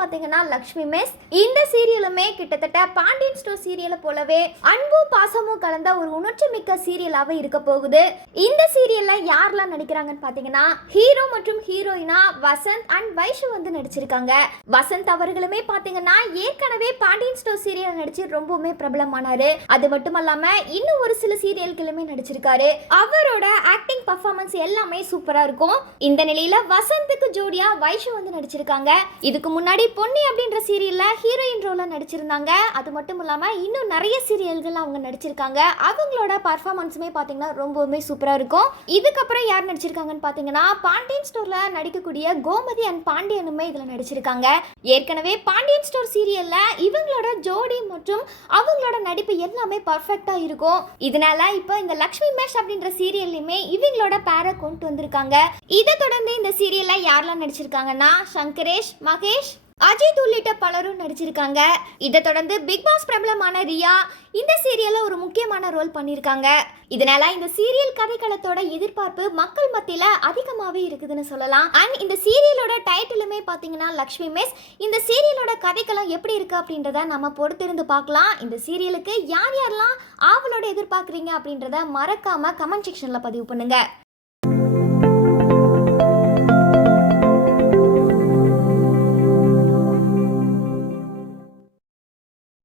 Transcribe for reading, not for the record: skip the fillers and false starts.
பாத்தீங்கன்னா லக்ஷ்மி மெஸ். இந்த சீரியலுமே கிட்டத்தட்ட பாண்டியன் ஸ்டோர் சீரியலை போலவே அன்பும் பாசமும் கலந்த ஒரு உணர்ச்சி மிக்க சீரியலாக இருக்க போகுது. இந்த சீரியல்ல யாரெல்லாம் நடிக்கிறாங்கன்னு பாத்தீங்கன்னா ஹீரோ மற்றும் ஹீரோயினா வசந்த் அண்ட் வைஷு வந்து நடிச்சிருக்காங்க. வசந்த் அவர்களுமே பாத்தீங்கன்னா ஏற்கனவே பாண்டியன் ஸ்டோர் சீரியல் நடிச்சு ரொம்பவுமே பிரபலமானாரு. அது மட்டுமல்லாம இன்னும் ஒரு சில சீரியல்களுமே நடிச்சிருக்காரு. அவரோட ஆக்டிங் பர்ஃபார்மன்ஸ் எல்லாமே சூப்பரா இருக்கும். இந்த நிலையில வசந்துக்கு ஜோடியா வைஷு வந்து நடிச்சிருக்காங்க. இதுக்கு முன்னாடி பொன்னி அப்படின்ற சீரியல்ல ஹீரோயின் ரோல நடிச்சிருந்தாங்க. அது மட்டும் இல்லாம இன்னும் நிறைய சீரியல்கள் அவங்க நடிச்சிருக்காங்க. அவங்களோட பர்ஃபார்மன்ஸுமே பாத்தீங்கன்னா ரொம்பவுமே சூப்பரா இருக்கும். இதுக்கப்புறம் யார் நடிச்சிருக்காங்கன்னு பாத்தீங்கன்னா பாண்டியன் ஸ்டோர்ல நடிக்கக்கூடிய கோமதி அண்ட் பாண்டியனுமே இதுல நடிச்சிருக்காங்க. ஏற்கனவே பாண்டியன் ஸ்டோர் சீரியல்ல இவங்களோட ஜோடி மற்றும் அவங்களோட நடிப்பு எல்லாமே பர்ஃபெக்டா இருக்கும். இதனால இப்போ இந்த லக்ஷ்மி மேஷ் அப்படின்ற சீரியல்லையுமே இவங்களோட பேரை கொண்டு வந்திருக்காங்க. இதை தொடர்ந்து இந்த சீரியல்ல யாரெல்லாம் நடிச்சிருக்காங்கன்னா சங்கரேஷ், மகேஷ், அஜித் உள்ளிட்ட பலரும் நடிச்சிருக்காங்க. இதை தொடர்ந்து பிக் பாஸ் பிரபலமான ரியா இந்த சீரியல்ல ஒரு முக்கியமான ரோல் பண்ணியிருக்காங்க. இதனால இந்த சீரியல் கதைக்களத்தோட எதிர்பார்ப்பு மக்கள் மத்தியில அதிகமாகவே இருக்குதுன்னு சொல்லலாம். அண்ட் இந்த சீரியலோட டைட்டிலுமே பார்த்தீங்கன்னா லக்ஷ்மி மெஸ். இந்த சீரியலோட கதைக்களம் எப்படி இருக்கு அப்படின்றத நம்ம பொறுத்திருந்து பார்க்கலாம். இந்த சீரியலுக்கு யார் யாரெல்லாம் ஆவலோட எதிர்பார்க்குறீங்க அப்படின்றத மறக்காம கமெண்ட் செக்ஷன்ல பதிவு பண்ணுங்க.